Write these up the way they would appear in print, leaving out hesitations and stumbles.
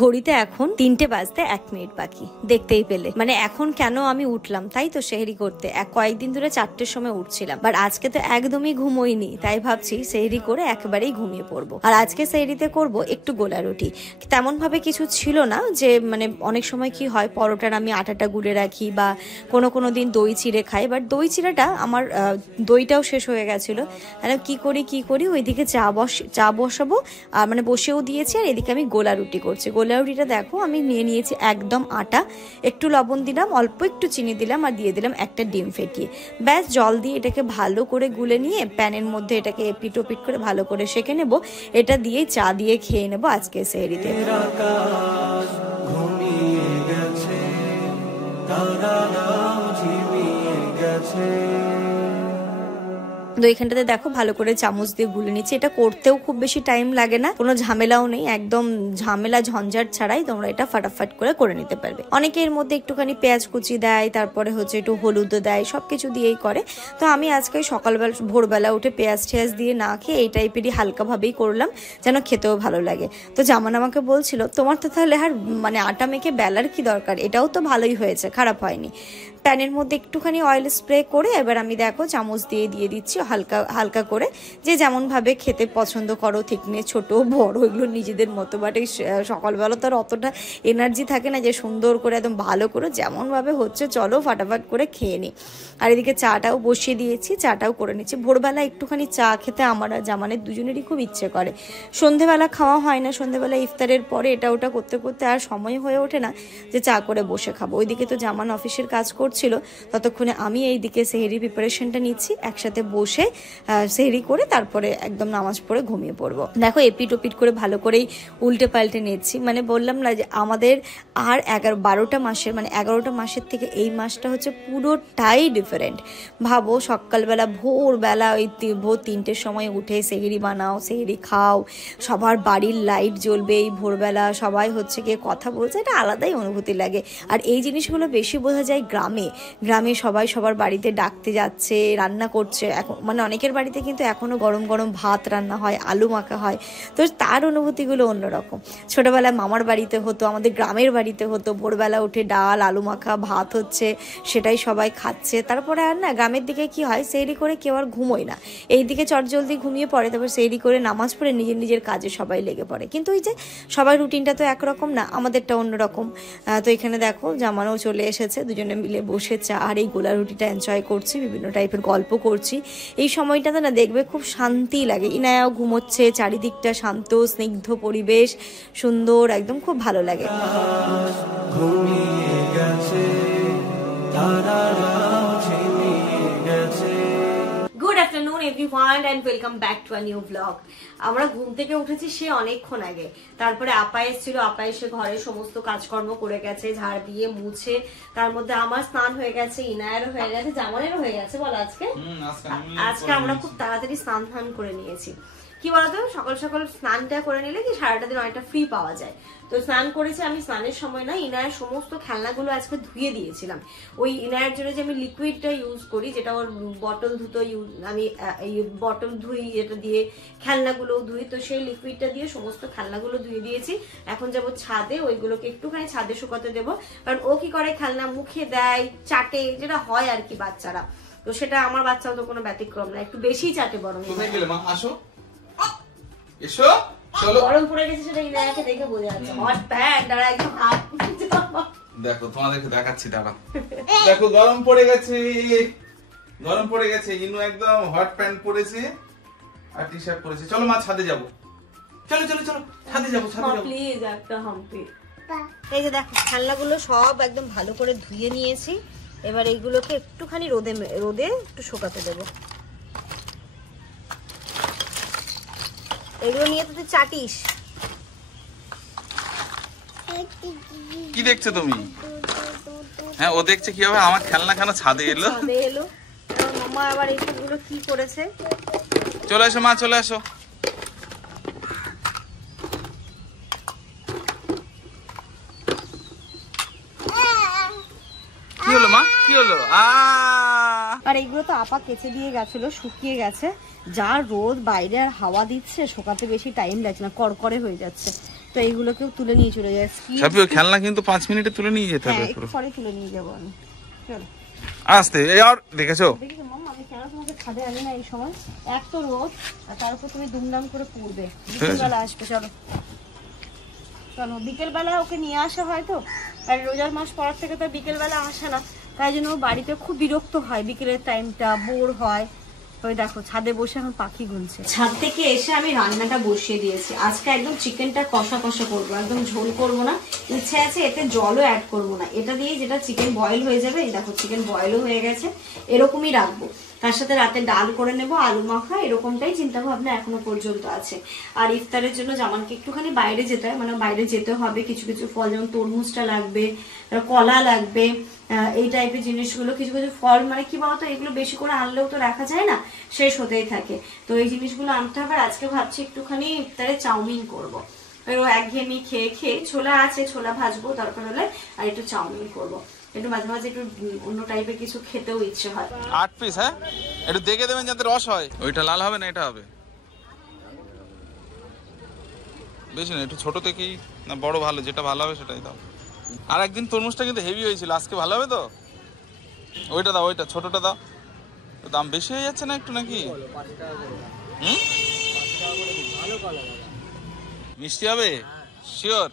ঘড়িতে এখন 3টে বাজতে 1 মিনিট বাকি। দেখতেই পেলে মানে এখন কেন আমি উঠলাম, তাই তো সেহরি করতে। কয়েকদিন ধরে 4টের সময় উঠছিলাম, বাট আজকে তো একদমই ঘুমোইনি, তাই ভাবছি সেহরি করে একেবারেই ঘুমিয়ে পড়বো। আর আজকে সেহরিতে করব একটু গোলা রুটি। তেমন ভাবে কিছু ছিল না, যে মানে অনেক সময় কি হয় পরোটার আমি আটাটা গুলে রাখি বা কোনো দিন দই চিড়ে খাই, বাট দই চিড়েটা আমার দইটাও শেষ হয়ে গেছিল। কি করি ওইদিকে চা বসাবো, মানে বসেও দিয়েছি, আর এদিকে আমি গোলা রুটি করছি। গোলা রুটিটা দেখো আমি নিয়ে নিয়েছি একদম আটা, একটু লবণ দিলাম, অল্প একটু চিনি দিলাম, আর দিয়ে দিলাম একটা ডিম ফেটিয়ে। ব্যাস জল দিয়ে এটাকে ভালো করে গুলে নিয়ে প্যানের মধ্যে এটাকে এপিট ওপিট করে ভালো করে সেঁকে নেব। এটা দিয়ে চা দিয়ে খেয়ে নেবো আজকে সেহরিতে। তো এখানটাতে দেখো ভালো করে চামচ দিয়ে গুলে নিচ্ছি। এটা করতেও খুব বেশি টাইম লাগে না, কোনো ঝামেলাও নেই, একদম ঝামেলা ঝঞ্ঝাট ছাড়াই তোমরা এটা ফাটাফাট করে নিতে পারবে। অনেকে এর মধ্যে একটুখানি পেঁয়াজ কুচি দেয়, তারপরে হচ্ছে একটু হলুদও দেয়, সবকিছু দিয়েই করে। তো আমি আজকে সকালবেলা ভোরবেলা উঠে পেঁয়াজ টেয়াজ দিয়ে না খেয়ে এই টাইপেরই হালকা ভাবেই করলাম, যেন খেতেও ভালো লাগে। তো জামান আমাকে বলছিল তোমার তো তাহলে আর মানে আটা মেখে বেলার কি দরকার, এটাও তো ভালোই হয়েছে, খারাপ হয়নি। প্যানের মধ্যে একটুখানি অয়েল স্প্রে করে এবার আমি দেখো চামচ দিয়ে দিচ্ছি হালকা হালকা করে, যে যেমন ভাবে খেতে পছন্দ করো, থিকনেস ছোট বড় এগুলো নিজেদের মতো। বাট এই সকালবেলা তো আর অতটা এনার্জি থাকে না যে সুন্দর করে একদম ভালো করে যেমন ভাবে হচ্ছে চলো ফাটাফাট করে খেয়ে নিই। আর এদিকে চাটাও বসিয়ে দিয়েছি, চাটাও করে নিচ্ছি। ভোরবেলা একটুখানি চা খেতে আমার আর জামানের দুজনেরই খুব ইচ্ছে করে। সন্ধেবেলা খাওয়া হয় না, সন্ধেবেলা ইফতারের পরে এটা ওটা করতে করতে আর সময় হয়ে ওঠে না যে চা করে বসে খাবো। ওইদিকে তো জামান অফিসের কাজ ছিল, ততক্ষণে আমি এইদিকে সেহরি প্রিপারেশনটা নিচ্ছি। একসাথে বসে সেহরি করে তারপরে একদম নামাজ পড়ে ঘুমিয়ে পড়বো। দেখো এপিট ওপিট করে ভালো করেই উল্টে পাল্টে নিচ্ছি। মানে বললাম না যে আমাদের আর 12টা মাসের মানে 11টা মাসের থেকে এই মাসটা হচ্ছে পুরোটাই ডিফারেন্ট। ভাবো সকালবেলা ভোরবেলা ওই ভোর 3টের সময় উঠে সেহরি বানাও, সেহরি খাও, সবার বাড়ির লাইট জ্বলবে এই ভোরবেলা, সবাই হচ্ছে গিয়ে কথা বলছে, এটা আলাদাই অনুভূতি লাগে। আর এই জিনিসগুলো বেশি বোঝা যায় গ্রামে সবাই সবার বাড়িতে ডাকতে যাচ্ছে, রান্না করছে। এখন মানে অনেকের বাড়িতে কিন্তু এখনো গরম গরম ভাত রান্না হয়, আলু মাখা হয়, তো তার অনুভূতিগুলো অন্যরকম। ছোটবেলায় মামার বাড়িতে হতো, আমাদের গ্রামের বাড়িতে হতো, ভোরবেলা উঠে ডাল আলু মাখা ভাত হচ্ছে, সেটাই সবাই খাচ্ছে। তারপরে আর না গ্রামের দিকে কি হয়, সেহরি করে কেউ আর ঘুমোয় না, এই দিকে চটজলদি ঘুমিয়ে পড়ে, তারপর সেহরি করে নামাজ পড়ে নিজের কাজে সবাই লেগে পড়ে। কিন্তু ওই যে সবার রুটিনটা তো একরকম না, আমাদেরটা অন্যরকম। তো এখানে দেখো জামানও চলে এসেছে, দুজনে মিলে বসে চা আর এই গোলা রুটিটা এনজয় করছি, বিভিন্ন টাইপের গল্প করছি। এই সময়টাতে না দেখবে খুব শান্তি লাগে। ইনায়াও ঘুমোচ্ছে, চারিদিকটা শান্ত স্নিগ্ধ পরিবেশ, সুন্দর, একদম খুব ভালো লাগে। Good afternoon everyone and welcome back to a new blog. আমরা ঘুম থেকে উঠেছি সে অনেকক্ষণ আগে, তারপরে আপা এসেছিল, আপা এসে ঘরের সমস্ত কাজকর্ম করে গেছে, ঝাড় দিয়ে মুছে, তার মধ্যে আমার স্নান হয়ে গেছে, ইনায়েরও হয়ে গেছে, জামানেরও হয়ে গেছে। বল আজকে আমরা খুব তাড়াতাড়ি স্নান করে নিয়েছি। কি বলতো সকাল সকাল স্নানটা করে নিলে কি সারাটা দিন অনেকটা ফ্রি পাওয়া যায়। তো স্নান করেছি আমি, স্নানের সময় না ইনায়ের সমস্ত খেলনাগুলো আজকে ধুয়ে দিয়েছিলাম। ওই ইনায়ের জন্য যে আমি লিকুইডটা ইউজ করি, যেটা ওর বটল ধুতো, আমি বটল ধুই, এটা দিয়ে খেলনাগুলো ধুই, তো সেই লিকুইডটা দিয়ে সমস্ত খেলনাগুলো ধুয়ে দিয়েছি। এখন যাবো ছাদে, ওইগুলোকে একটুখানি ছাদে শুকাতে দেবো, কারণ ও কি করে খেলনা মুখে দেয়, চাটে, যেটা হয় আর কি বাচ্চারা। তো সেটা আমার বাচ্চাও তো কোনো ব্যতিক্রম না, একটু বেশি চাটে বরং। এসো চলো, গরম পড়ে গেছে সেটা ইনায়াকে দেখে বোঝা যাচ্ছে। হট প্যান্ট আর একদম হাত, দেখো তোমাদেরকে দেখাচ্ছি, দাঁড়া। দেখো গরম পড়ে গেছে, ইনু একদম হট প্যান্ট পরেছে আর টি শার্ট পরেছে। চলো মা ছাদে যাবো, চলো ছাদে যাবো প্লিজ একটা হাম্পি। এই যে দেখো খেলনাগুলো সব একদম ভালো করে ধুয়ে নিয়েছি, এবার এইগুলোকে একটুখানি রোদে একটু শুকাতে দেবো। এগুলো নিয়ে তো তুই চাটিস। কি দেখছো তুমি? হ্যাঁ ও দেখছে কি হবে, আমার খেলনা খানা ছাদে এলো। মামা আবার এইসবগুলো কি করেছে। চলে এসো মা, চলে এসো। কি হলো মা, কি হলো? আর এইগুলো তো আপা কেচে দিয়ে গেছিল, শুকিয়ে গেছে। যা রোদ বাইরে আর হাওয়া দিচ্ছে, শুকাতে বেশি টাইম লাগছে না, করকরে হয়ে যাচ্ছে। তো এইগুলোকেও তুলে নিয়ে চলে যায়। সাপিও খেলনা কিন্তু 5 মিনিটে তুলে নিয়ে যেতে হবে পুরো পরে তুলে নিয়ে যাবো আমি। চলো আস্তে, এই আর দেখেছো মাম্মা, আমি কেন তোমাকে ছাদে আনি না এই সময়? এক তো রোদ, আর তার উপর তুমি দুমদাম করে পড়বে, বিকেলবেলা আসবে। চলো চলো, বিকেলবেলা ওকে নিয়ে আসা হয় তো, আর রোজার মাস পড়ার থেকে তো বিকেলবেলা আসে না, তাই জন্য বাড়িতে খুব বিরক্ত হয়, বিকেলের টাইমটা বোর হয়। ওই দেখো ছাদে বসে এখন পাখি গুনছে। ছাদ থেকে এসে আমি রান্নাটা বসিয়ে দিয়েছি। আজকে একদম চিকেনটা কষা কষা করবো, একদম ঝোল করব না, ইচ্ছে আছে এতে জলও অ্যাড করব না। এটা দিয়ে যেটা চিকেন বয়েল হয়ে যাবে, এই দেখো চিকেন বয়েলও হয়ে গেছে, এরকমই রাখবো। তার সাথে রাতে ডাল করে নেব, আলু মাখা, এরকমটাই চিন্তা ভাবনা এখনো পর্যন্ত আছে। আর ইফতারের জন্য জামানকে একটুখানি বাইরে যেতে হয়, মানে বাইরে যেতে হবে, কিছু কিছু ফল যেমন তরমুজটা লাগবে, কলা লাগবে, এই টাইপের জিনিসগুলো, কিছু কিছু ফল, মানে কি বলতো এগুলো বেশি করে আনলেও তো রাখা যায় না, শেষ হতেই থাকে, তো এই জিনিসগুলো আনতে হবে। আজকে ভাবছি একটুখানি ইফতারে চাউমিন করবো, একঘেয়েমি খেয়ে খেয়ে। ছোলা আছে, ছোলা ভাজবো দরকার হলে, আর একটু চাউমিন করবো, একটু মাঝে মাঝে একটু অন্য টাইপের কিছু খেতেও ইচ্ছে হয়। 8 পিস, হ্যাঁ একটু দেখে দেবেন যাতে রস হয়। ওইটা লাল হবে না, এটা হবে বেশি না, একটু ছোট থেকেই না বড় ভালো, যেটা ভালো হবে সেটাই দাও। আর একদিন তরমুজটা কিন্তু হেভি হয়েছিল, আজকে ভালো হবে তো? ওইটা দাও, ওইটা ছোটটা দাও। দাম বেশি হয়ে যাচ্ছে না একটু নাকি? মিষ্টি হবে শিওর?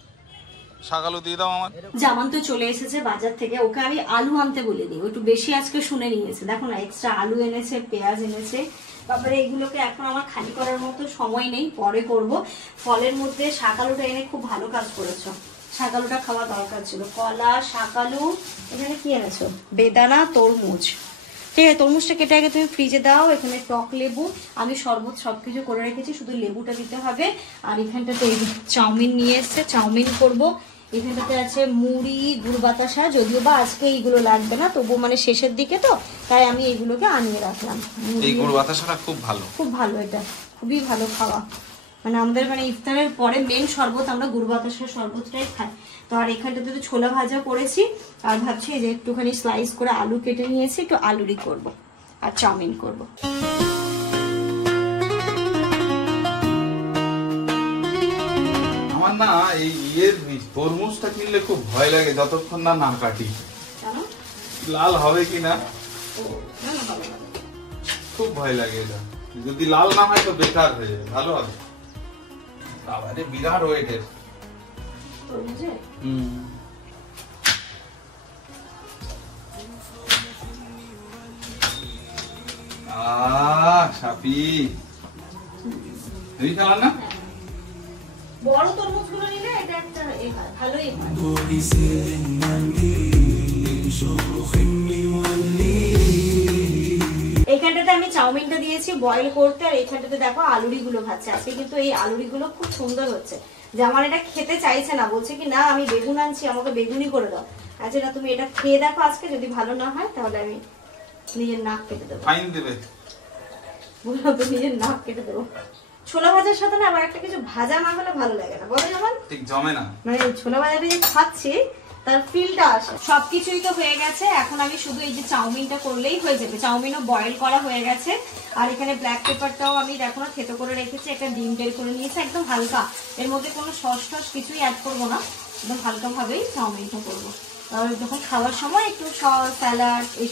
শাকালু দিয়ে দাও আমার। জামান তো চলে এসেছে বাজার থেকে, ওকে আমি আলু আনতে বলে দিই, একটু বেশি আজকে শুনে নিয়েছে। দেখো না, এক্সট্রা আলু এনেছে, পেঁয়াজ এনেছে। তারপরে এইগুলোকে এখন আমার খালি করার মতো সময় নেই, পরে করব। ফলের মধ্যে শাকালুটা এনে খুব ভালো কাজ করেছো, শাকালুটা খাওয়া দরকার ছিল। কলা, শাকালু, এখানে কি এনেছো? বেদানা, তরমুজ। ঠিক আছে, তরমুজটা কেটে আগে তুমি ফ্রিজে দাও। এখানে টক লেবু, আমি শরবত সবকিছু করে রেখেছি, শুধু লেবুটা দিতে হবে। আর এখানটাতে চাউমিন নিয়ে এসছে, চাউমিন করব। এখানটাতে আছে মুড়ি, গুড় বাতাসা, যদিও বা আজকে এইগুলো লাগবে না, তবু মানে শেষের দিকে তো, তাই আমি এইগুলোকে আনিয়ে রাখলাম। এই গুড় বাতাসাটা খুব ভালো, খুব ভালো, এটা খুবই ভালো খাওয়া। মানে আমাদের মানে ইফতারের পরে মেন শরবত আমরা গুড় বাতাসার শরবতটাই খাই। তো আর এখানটাতে তো ছোলা ভাজা করেছি, আর ভাবছি যে একটুখানি স্লাইস করে আলু কেটে নিয়েছি, একটু আলুরি করব আর চাউমিন করব। আমার না এই তরমুজটা কিনলে খুব ভয় লাগে যতক্ষণ না না কাটি, লাল হবে কিনা খুব ভয় লাগে। এটা যদি লাল না হয় তো বেকার হয়ে যাবে, ভালো হবে। বাবারে বিরাট ওয়েটের সাপি তুই খেলা না, বড় তরমুজগুলো নিলে এটা একটা ভালোই হয়। এইখানটাতে আমি চাউমিনটা দিয়েছি বয়েল করতে, আর এইখানটাতে দেখো আলুরি গুলো ভাজছে। আজকে কিন্তু এই আলুরি গুলো খুব সুন্দর হচ্ছে। যে আমার এটা খেতে চাইছে না, বলছে কি না আমি বেগুন আনছি, আমাকে বেগুনি করে দাও। আচ্ছা না, তুমি এটা খেয়ে দেখো আজকে, যদি ভালো না হয় তাহলে আমি নিজের নাক কেটে দেবো। ফাইন দেবে, বললো তো নিজের নাক কেটে দেবো। ছোলা ভাজার সাথে না আবার একটা কিছু ভাজা না হলে ভালো লাগে না, বলো যেমন ঠিক জমে না। মানে ছোলা ভাজাটা যে খাচ্ছি তার ফিলটা আসে। সবকিছুই তো হয়ে গেছে, এখন আমি শুধু এই যে চাউমিনটা করলেই হয়ে যাবে। চাউমিনও বয়েল করা হয়ে গেছে, আর এখানে ব্ল্যাক পেপারটাও আমি দেখো না থেতো করে রেখেছি, একটা ডিম বের করে নিয়েছি একদম হালকা। এর মধ্যে কোনো সস টস কিছুই অ্যাড করবো না, একদম হালকা ভাবেই চাউমিনটা করবো। যখন খাওয়ার সময় একটু সস, স্যালাড, এই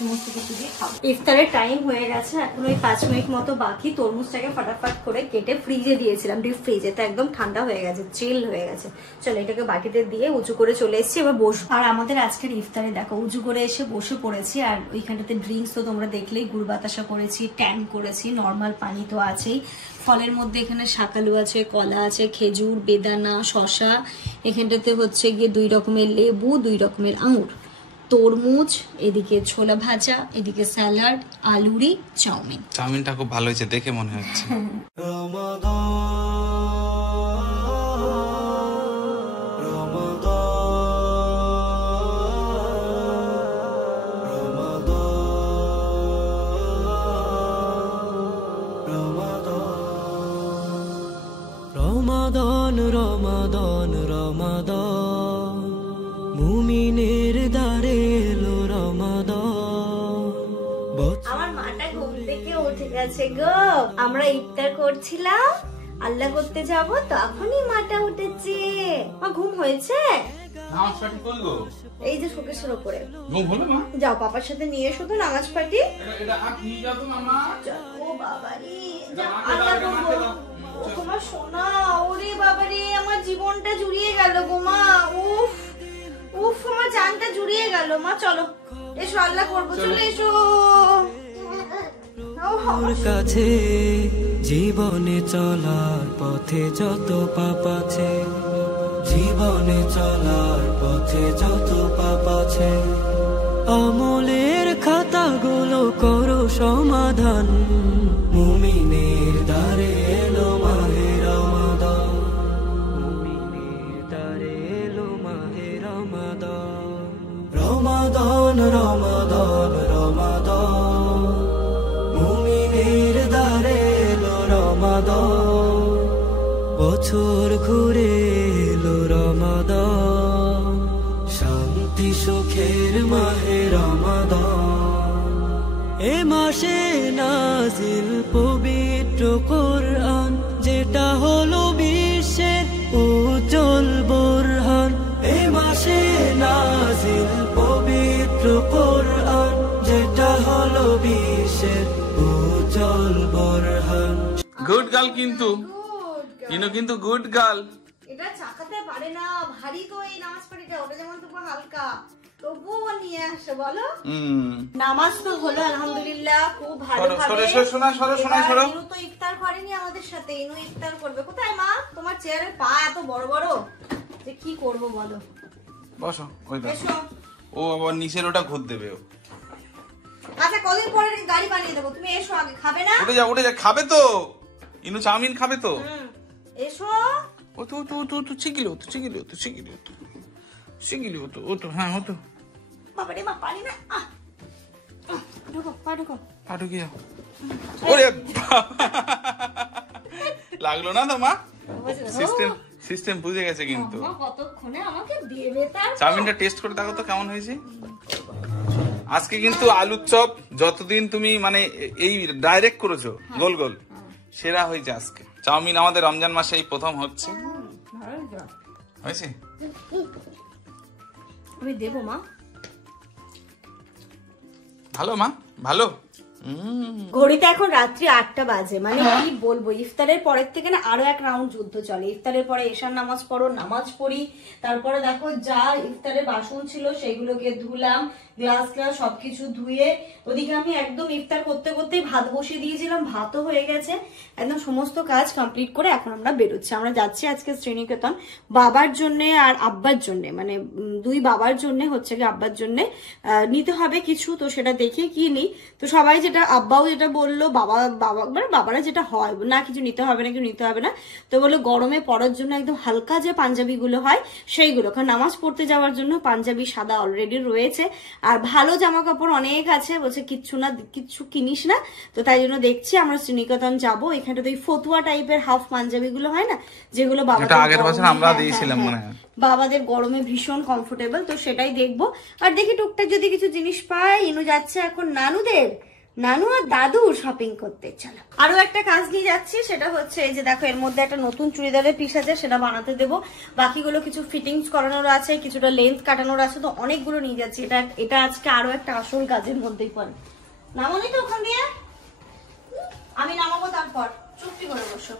সমস্ত কিছু দিয়ে খাবো। ইফতারের টাইম হয়ে গেছে, এখন ওই 5 মিনিট মতো বাকি। তরমুজটাকে ফাটাফাট করে কেটে ফ্রিজে দিয়েছিলাম, ডিপ ফ্রিজে, তো একদম ঠান্ডা হয়ে গেছে, চিল হয়ে গেছে। চলো এটাকে বাটিতে দিয়ে উঁচু করে চলে এসেছি, এবার বসবো। আর আমাদের আজকের ইফতারে দেখো উঁচু করে এসে বসে পড়েছি। আর ওইখানটাতে ড্রিঙ্কস তো তোমরা দেখলেই, গুড় বাতাসা করেছি, ট্যাং করেছি, নর্মাল পানি তো আছেই। ফলের মধ্যে এখানে শাকালু আছে, কলা আছে, খেজুর, বেদানা, শশা, এখানটাতে হচ্ছে গিয়ে 2 রকমের লেবু, 2 রকমের আঙুর, তরমুজ, এদিকে ছোলা ভাজা, এদিকে স্যালাড, আলুরি, চাউমিন। চাউমিনটা খুব ভালো হয়েছে দেখে মনে হচ্ছে। রমাদান রমাদান রমাদান মুমিনের দ্বারে এলো রমাদান। আমার মাটা ঘুম থেকে উঠে গেছে গো। আমরা ইফতার করছিলাম, আল্লাহ করতে যাব তখনই মাটা উঠেছে। মা ঘুম হয়েছে? নামাজ পাটি কই গো? এই যে শোকেশের উপরে। ঘুম হলো মা? যাও পাপার সাথে নিয়ে এসো তো নামাজ পাটি। এটা আপ নিয়ে যাও তো মামা। ও বাবারে, যা আল্লাহ করবো। ও তোমার সোনা, ওরে বাবারে আমার জীবনটা জুড়িয়ে গেল গো মা। উফ উফ, আমার জানটা জুড়িয়ে গেল মা। চলো এসো আল্লাহ করবো, চলে এসো। ওর কাছে জীবনে চলার পথে যত পাপ আছে, জীবনে চলার পথে যত পাপ আছে, আমলের খাতাগুলো করো সমাধান। মুমিনের দ্বারে এলো মাহে রমাদান, মুমিনের দ্বারে এলো মাহে রমাদান। রমাদান রমাদান রমাদান, মুমিনের দ্বারে এলো রমাদান। বছর ঘুরে এলো রমাদান, শান্তি সুখের মাহে রমাদান। এ মাসে নাজিল পবিত্র কোরআন, যেটা হলো বিশ্বের উজ্জ্বল বোরহান। এ মাসে নাজিল পবিত্র কোরআন, যেটা হলো বিশ্বের উজ্জ্বল বোরহান। গুড গার্ল কিন্তু, ইনো কিন্তু গুড গার্ল। এটা চাকাতে পারে না, ভারী তো এই নামাজ পাটিটা। ওটা যেমন তবু হালকা, তবুও নিয়ে আসে বলো। নামাজ তো হলো আলহামদুলিল্লাহ, খুব ভালো ভাবে। ইনু তো ইফতার করেনি আমাদের সাথে, ইনু ইফতার করবে। কোথায় মা? তোমার চেয়ারের পা এত বড় বড় যে কি করব বলো। বসো, ওই দেখো এসো। ও আবার নিচের ওটা ঘুর দেবে ও। আচ্ছা কদিন পরে গাড়ি বানিয়ে দেবো, তুমি এসো আগে। খাবে না? উঠে যা, খাবে তো। ইনু চাউমিন খাবে তো। এসো। ও তো চিকিলো তো ও তো হ্যাঁ ও তো। বাবা রে মা, পারি না। ঢোকো, পা ঢোকো। পা ঢুকে যাও। ওরে লাগলো না তো মা? সিস্টেম বুঝে গেছে কিন্তু। কতক্ষণে আমাকে দেবে তার। চাউমিনটা টেস্ট করে দেখো তো কেমন হয়েছে। আজকে কিন্তু আলুর চপ যতদিন তুমি মানে এই ডাইরেক্ট করেছো গোল গোল, সেরা হয়েছে আজকে। চাউমিন আমাদের রমজান মাসে এই প্রথম হচ্ছে। হয়েছে? আমি দেবো মা। ভালো মা, ভালো। ঘড়িতে এখন রাত্রি 8টা বাজে। মানে কি বলবো, ইফতারের পরের থেকে না আরো এক রাউন্ড যুদ্ধ চলে। ইফতারের পরে এশার নামাজ পড়ো, নামাজ পড়ি, তারপরে দেখো যা ইফতারের বাসন ছিল সেগুলোকে ধুলাম, গ্লাস সবকিছু ধুয়ে। ওদিকে আমি একদম ইফতার করতে করতেই ভাত বসিয়ে দিয়েছিলাম, ভাতও হয়ে গেছে। একদম সমস্ত কাজ কমপ্লিট করে এখন আমরা বেরোচ্ছি। আমরা যাচ্ছি আজকে শ্রীনিকেতন বাবার জন্য আর আব্বার জন্য, মানে দুই বাবার জন্য হচ্ছে কি আব্বার জন্য নিতে হবে কিছু, তো সেটা দেখে কি নিই। তো সবাই যেটা, আব্বাও যেটা বললো, মানে বাবারা যেটা হয় না কিছু নিতে হবে না, কিছু নিতে হবে না। তো বললো গরমে পরার জন্য একদম হালকা যে পাঞ্জাবি গুলো হয় সেইগুলো, কারণ নামাজ পড়তে যাওয়ার জন্য পাঞ্জাবি সাদা অলরেডি রয়েছে, আর ভালো জামা কাপড় অনেক আছে। বলছে কিচ্ছু কিনিস না। তো তাই জন্য দেখছি আমরা শ্রীনিকেতন যাবো। এখানে তো এই ফতুয়া টাইপের হাফ পাঞ্জাবি গুলো হয় না, যেগুলো বাবাদের গরমে ভীষণ কমফোর্টেবল, তো সেটাই দেখবো। আর দেখি টুকটাক যদি কিছু জিনিস পাই। ইনু যাচ্ছে এখন নানু আর দাদু শপিং করতে। চলো আরো একটা কাজ নিয়ে যাচ্ছি, সেটা হচ্ছে এই যে দেখো এর মধ্যে একটা নতুন চুড়িদারের পিস আছে, সেটা বানাতে দেবো। বাকিগুলো কিছু ফিটিংস করানোর আছে, কিছুটা লেন্থ কাটানোর আছে, তো অনেকগুলো নিয়ে যাচ্ছি। এটা আজকে আরো একটা আসল কাজের মধ্যেই পড়ে। নামনি তো ওখান দিয়ে? আমি নামাবো, তারপর চুপটি করে বসো।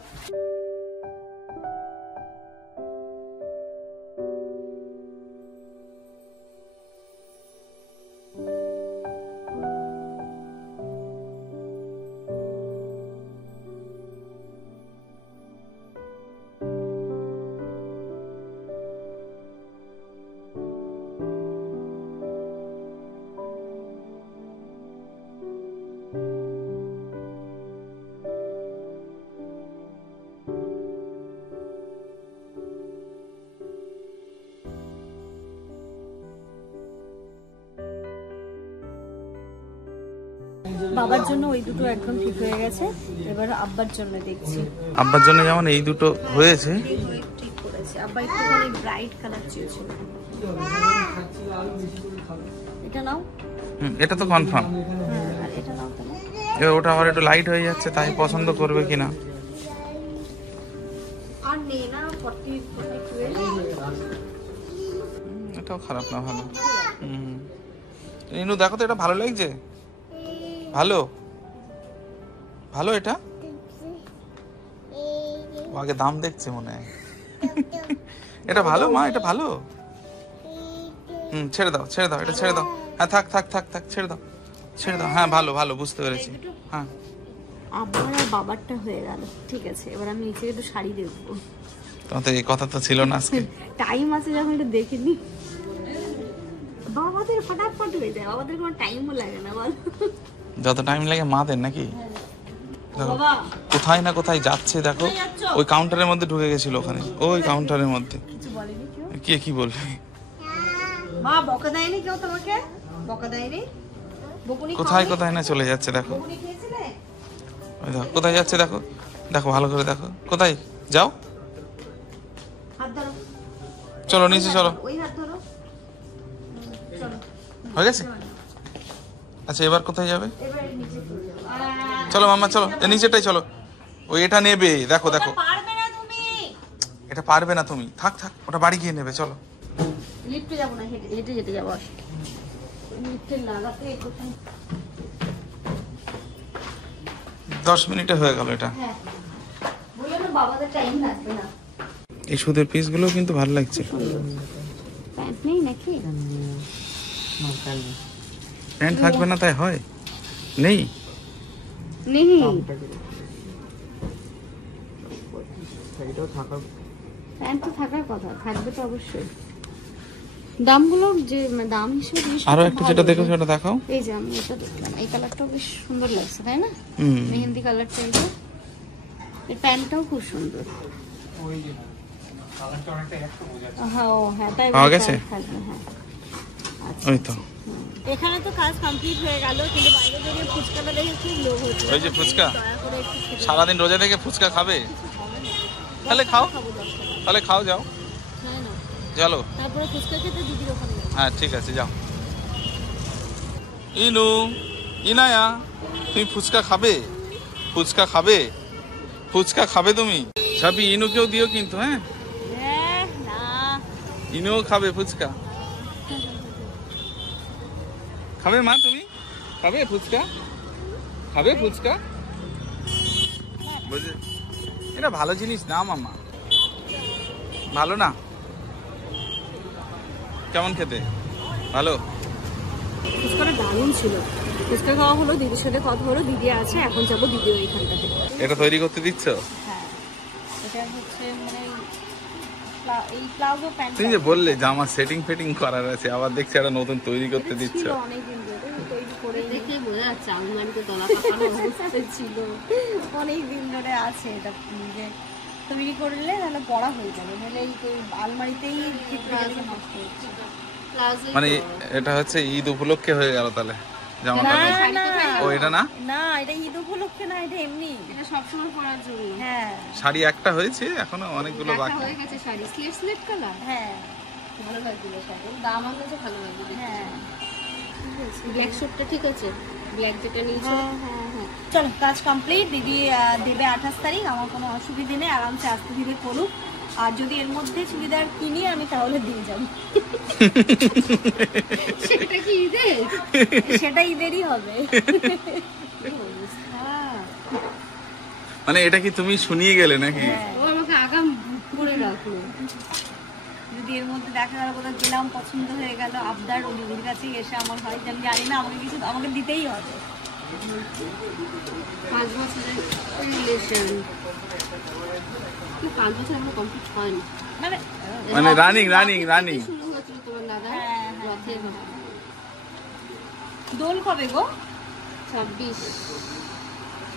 বাবার জন্য ওই দুটো একদম ঠিক হয়ে গেছে, এবার আব্বার জন্য দেখছি। আব্বার জন্য যেমন এই দুটো হয়েছে, ঠিক করেছে। আব্বা একটুখানি ব্রাইট কালার চেয়েছিল। এটা নাও। এটা তো কনফার্ম। আর এটা নাও তাহলে। ওটা আবার একটু লাইট হয়ে যাচ্ছে, তাই পছন্দ করবে কিনা। এটাও খারাপ না, ভালো। ইনু দেখো তো এটা ভালো লাগছে, ভালো ভালো এটা আগে দাম দেখছে মনে হয়। এটা ভালো মা, এটা ভালো। ছেড়ে দাও ছেড়ে দাও, এটা ছেড়ে দাও। হ্যাঁ থাক থাক থাক থাক, ছেড়ে দাও ছেড়ে দাও। হ্যাঁ ভালো ভালো, বুঝতে পেরেছি। হ্যাঁ আব্বার আর বাবারটা হয়ে গেল, ঠিক আছে। এবার আমি নিচে একটু শাড়ি দেখবো। তোমার তো এই কথা তো ছিল না আজকে। টাইম আছে যখন একটু দেখে নি। বাবাদের ফটাফট হয়ে যায়, বাবাদের কোনো টাইমও লাগে না বল। যত টাইম লাগে মাদের নাকি। দেখো, বাবা কোথায় না কোথায় যাচ্ছে দেখো। ওই কাউন্টারের মধ্যে ঢুকে গেছিল, ওখানে ওই কাউন্টারের মধ্যে। কিছু বলেনি কেউ? কে কি বলবে? মা বকা দেয়নি কেউ তোমাকে? বকা দেয়নি? বকুনি কোথায় কোথায় না চলে যাচ্ছে দেখো। বকুনি খেয়েছিলে? ওই দেখো কোথায় যাচ্ছে, দেখো দেখো ভালো করে দেখো। কোথায় যাও? হাত ধরো, চলো নিচে চলো। ওই হাত ধরো, চলো। হয়ে গেছে? আচ্ছা এবার কোথায় যাবে? এবার নিচে চলো মাম্মা চলো, এ নিচেটাই চলো। ওই এটা নেবে, দেখো দেখো। পারবে না তুমি। এটা পারবে না তুমি, থাক থাক, ওটা বাড়ি গিয়ে নেবে। চলো লিফটে যাবো না, হেঁটে হেঁটে যেতে যাবো। লিফটে লাগাতে কোথায়? 10 মিনিটে হয়ে গেল এটা। হ্যাঁ বললো না বাবাদের টাইম লাগবে না। এই সুদের পিসগুলো কিন্তু ভালো লাগছে। প্যান্ট নেই নাকি? প্যান্ট থাকবে না তাই হয়? নেই নেই, প্যান্ট তো থাকার কথা, থাকবে তো অবশ্যই। দামগুলো যে দাম হিসেবে আরো একটা যেটা দেখো সেটা দেখাও। এই যে আমি এটা দেখলাম, এই কালারটাও বেশ সুন্দর লাগছে তাই না? মেহেন্দি কালারটা, এই যে এর প্যান্টটাও খুব সুন্দর। হ্যাঁ হ্যাঁ তাই পাওয়া গেছে? থাকবে, হ্যাঁ। ওই তো এখানে তো কাজ কমপ্লিট হয়ে গেল, কিন্তু বাইরে বেরিয়ে ফুচকাটা দেখে খুব লোভ হচ্ছে। ওই যে ফুচকা, দয়া করে একটু খেতে সারাদিন রোজা থেকে ফুচকা খাবে? তাহলে খাও, খাবো 10 টাকা। তাহলে খাও, যাও হ্যাঁ না, চলো। তারপরে ফুচকা খেতে দিদির ওখানে যাবো। হ্যাঁ ঠিক আছে যাও। ইনু, ইনায়া, তুমি ফুচকা খাবে? ফুচকা খাবে? ফুচকা খাবে তুমি? ছাবি ইনুকেও দিও কিন্তু। হ্যাঁ না ইনুও খাবে ফুচকা। খাবে মা, তুমি খাবে ফুচকা? খাবে ফুচকা? বুঝে এটা ভালো জিনিস না মামা, ভালো না? কেমন খেতে? ভালো? ফুচকাটা দারুণ ছিল। ফুচকা খাওয়া হলো, দিদির সাথে কথা হলো, দিদি আছে, এখন যাবো দিদির ওইখানটাতে। এটা তৈরি করতে দিচ্ছ? হ্যাঁ এটা হচ্ছে মানে এই প্লাজো প্যান্ট। তুমি যে বললে যে আমার সেটিং ফিটিং করার আছে, আবার দেখছি একটা নতুন তৈরি করতে দিচ্ছ। অনেকদিন ধরে তৈরি করে দেখে বোঝা যাচ্ছে আলমারিতে দলা পাকানো অবস্থায় ছিল, অনেক দিন ধরে আছে। এটা যে তৈরি করলে তাহলে পড়া হয়ে যাবে, নাহলে এই আলমারিতেই ঠিক হয়ে যাবে, নষ্ট হচ্ছে। মানে এটা হচ্ছে ঈদ উপলক্ষে হয়ে গেল তাহলে জামাটা? ও এটা না, না এটা ঈদ উপলক্ষে না, এটা এমনি, এটা সবসময় পরার জন্য। হ্যাঁ শাড়ি একটা হয়েছে, এখনো অনেকগুলো বাকি। হয়ে গেছে শাড়ি, স্লিপ কালার। হ্যাঁ ভালো লাগছিল শাড়ি, দাম আছে ভালো লাগবে। হ্যাঁ ব্ল্যাক শুটটা ঠিক আছে, ব্ল্যাক যেটা নিয়েছো। হ্যাঁ চলো কাজ কমপ্লিট। দিদি দেবে 28 তারিখ, আমার কোনো অসুবিধা নেই, আরামসে আস্তে ধীরে করুক। আর যদি এর মধ্যে চুড়িদার কিনি আমি তাহলে দিয়ে যাবো। সেটা কি ঈদের? সেটা ঈদেরই হবে। মানে এটা কি তুমি শুনিয়ে গেলে নাকি? ও আমাকে আগাম করে রাখলো। যদি এর মধ্যে দেখা গেল কোথাও গেলাম, পছন্দ হয়ে গেল, আবদার ও দিদির কাছে এসে আমার হয় যে আমি জানি না, আমাকে কিছু আমাকে দিতেই হবে। 5 বছরের রিলেশন, 5 বছর আমরা কমপ্লিট হয়নি, মানে রানিং শুরু হয়েছিল তোমার দাদা রথের। দোল কবে গো?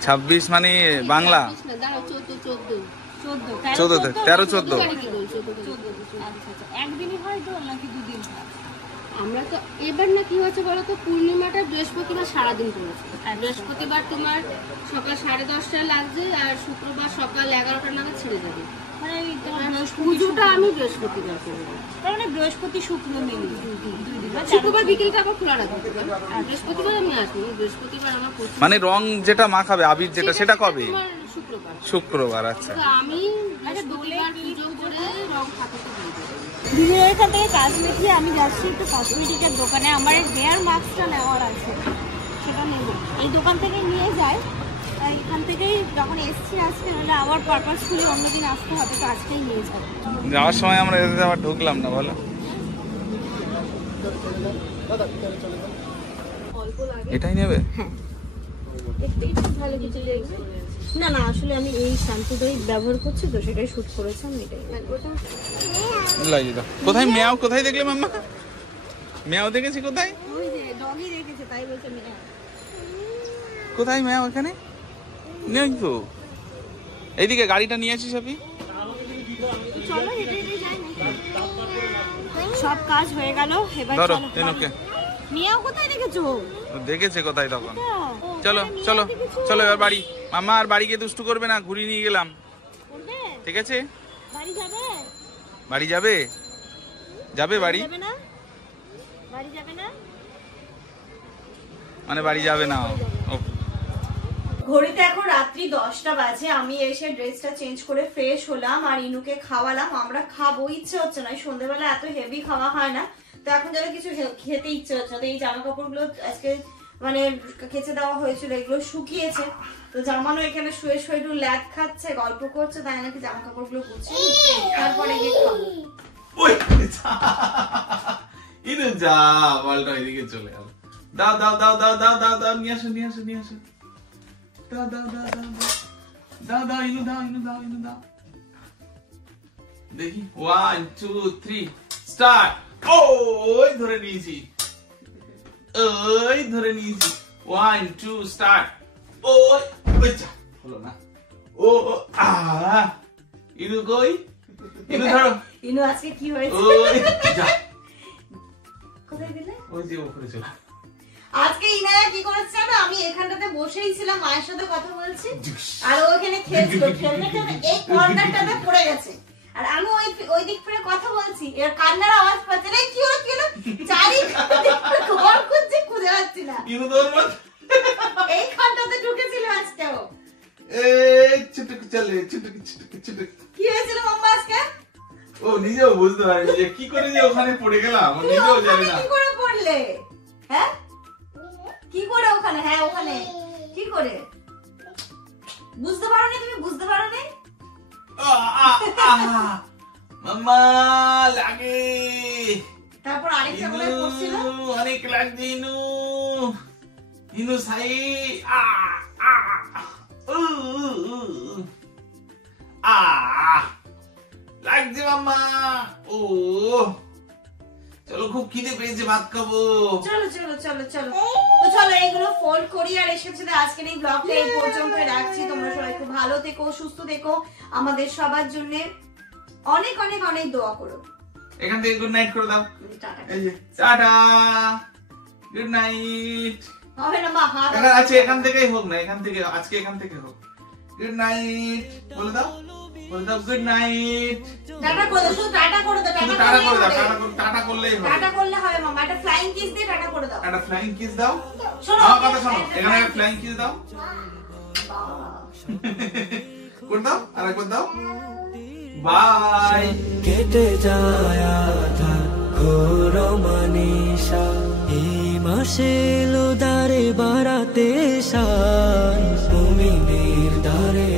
26 মানে বাংলা 13-14 একদিনই হয় দোল নাকি দুদিন হয়? আমরা তো এবার না কি হয়েছে বলো তো, পূর্ণিমাটা বৃহস্পতিবার সারাদিন করেছে। বৃহস্পতিবার তোমার সকাল 10:30টায় লাগছে, আর শুক্রবার সকাল 11টা নাগাদ ছেড়ে যাবে। মানে পুজোটা আমি বৃহস্পতিবার করবো, মানে বৃহস্পতি শুক্র মিলে 2 দিন। শুক্রবার বিকেলটা আবার খোলা রাখবো, আর বৃহস্পতিবার আমি আসবো। বৃহস্পতিবার আমার মানে রং যেটা মাখাবে, আবির যেটা, সেটা কবে? শুক্রবার। শুক্রবার, আচ্ছা। আমি বৃহস্পতিবার পুজো করে রং খাতাতে দিয়ে দেবো। দিদির এখান থেকে কাজ দেখিয়ে আমি যাচ্ছি একটু কসমেটিকের দোকানে। আমার হেয়ার মাস্কটা নেওয়ার আছে, সেটা নেব। এই দোকান থেকে নিয়ে যাই, তাই এখান থেকেই যখন এসছি আজকে, নাহলে আবার পারপাসফুলি অন্যদিন আসতে হবে, তো আজকেই নিয়ে যাবো। যাওয়ার সময় আমরা এতে আবার ঢুকলাম না, বলো এটাই নেবে? হ্যাঁ, দেখতেই খুব ভালো কিছু লেগেছে। না না, আসলে আমি এই শ্যাম্পুটাই ব্যবহার করছি, তো সেটাই শুট করেছি আমি, এটাই লাগিয়ে দাও। কোথায় মেয়াও কোথায় দেখলে মাম্মা? মেয়াও দেখেছি কোথায়? ওই যে ডগি রেখেছে, তাই বলছে মেয়ে। কোথায় মেয়াও? এখানে নেই তো। এইদিকে গাড়িটা নিয়ে আসিস আপনি। চলো হেঁটে হেঁটে যাই নাকি? সব কাজ হয়ে গেল, এবার ধরো চলো। তেনুকে। মেয়েও কোথায় রেখেছো? দেখেছে কোথায় তখন। চলো চলো চলো এবার বাড়ি। মাম্মা আর বাড়ি গিয়ে দুষ্টু করবে না, ঘুরিয়ে নিয়ে গেলাম, করবে? ঠিক আছে? বাড়ি যাবে? বাড়ি যাবে? যাবে বাড়ি? যাবে না? বাড়ি যাবে না? মানে বাড়ি যাবে না ও। ঘড়িতে এখন রাত্রি 10টা বাজে। আমি এসে ড্রেসটা চেঞ্জ করে ফ্রেশ হলাম আর ইনুকে খাওয়ালাম। আমরা খাবো, ইচ্ছে হচ্ছে না, সন্ধ্যেবেলা এত হেভি খাওয়া হয় না, তো এখন যেন কিছু খেতে ইচ্ছে হচ্ছে। তো এই জামা কাপড়গুলো আজকে মানে কেচে দেওয়া হয়েছিল, এগুলো শুকিয়েছে, তো জামানো এখানে শুয়ে শুয়ে একটু ল্যাদ খাচ্ছে, গল্প করছে, তাই নাকি জামা কাপড়গুলো গুছিয়ে তারপরে গিয়ে খাবো। ইনু যা, বলটা এদিকে চলে গেল। দাও দাও দাও দাও দাও দাও দাও, নিয়ে আসো নিয়ে আসো নিয়ে আসো। দাও দাও দাও দাও দাও দাও, ইনু দাও ইনু দাও ইনু দাও। দেখি 1 2 3 স্টার্ট। ওই ধরে নিয়েছি, ওই ধরে নিয়েছি। 1 2 স্টার্ট। ওই বেচা হলো না। ও ইনু কই? ইনু ধরো। ইনু আজকে কি হয়েছে? ওই যা, কোথায় দিলে? ওই যে উপরে চলে। আজকে ইনায়া কি করেছে না, আমি এখানটাতে বসেই ছিলাম, মায়ের সাথে কথা বলছি, আর ওখানে খেলছিল, খেলতে খেলতে এই কর্নারটাতে পড়ে গেছে, আর আমি ওই দিক ফিরে কথা বলছি, এর কান্নার আওয়াজ পাচ্ছে না। কি হলো কি হলো, চারিদিকে ঘর খুঁজছে, খুঁজে পাচ্ছি না। ইনু তোর মত এই খানটাতে ঢুকেছিল আজকেও। এই ছুটুক চলে, ছুটুক ছুটুক ছুটুক। কি হয়েছিল মাম্মা আজকে? ও নিজেও বুঝতে পারেনি যে কি করে যে ওখানে পড়ে গেলাম, ও নিজেও জানে না। কি করে পড়লে? হ্যাঁ, কি করে ওখানে? হ্যাঁ ওখানে কি করে বুঝতে পারোনি? তুমি বুঝতে পারোনি? মাম্মা লাগে। তারপর আরেকটা বলে পড়ছিল, অনেক লাগছে ইনু। ইনু সাই লাগছে মাম্মা। ও চলো, খুব খিদে পেয়েছে, ভাত খাবো। চলো চলো চলো চলো, তো চলো এইগুলো ফোল্ড করি। আর এসেছে আজকের এই ব্লগটা এই পর্যন্ত রাখছি। তোমরা সবাই খুব ভালো থেকো, সুস্থ থেকো, আমাদের সবার জন্য অনেক অনেক অনেক দোয়া করো। এখান থেকে গুড নাইট করে দাও। টাটা। এই যে টাটা, গুড নাইট। হবে না মা, হাত এখানে আছে, এখান থেকেই হোক না, এখান থেকে আজকে এখান থেকে হোক। গুড নাইট বলে দাও, বলে দাও গুড নাইট। টাটা করে দাও, শুধু টাটা করে দাও। শুধু টাটা করে দাও, টাটা করলেই হবে। টাটা করলে হবে মামা, একটা ফ্লাইং কিস দিয়ে টাটা করে দাও। একটা ফ্লাইং কিস দাও। শোনো, আমার কথা শোনো, এখানে একটা ফ্লাইং কিস দাও। করে দাও, আরেকবার দাও। বাই। কেটে যায় আধার ঘোর মানিসা, এই মাসে এলো দ্বারে বাড়াতে সাই, মুমিনের দ্বারে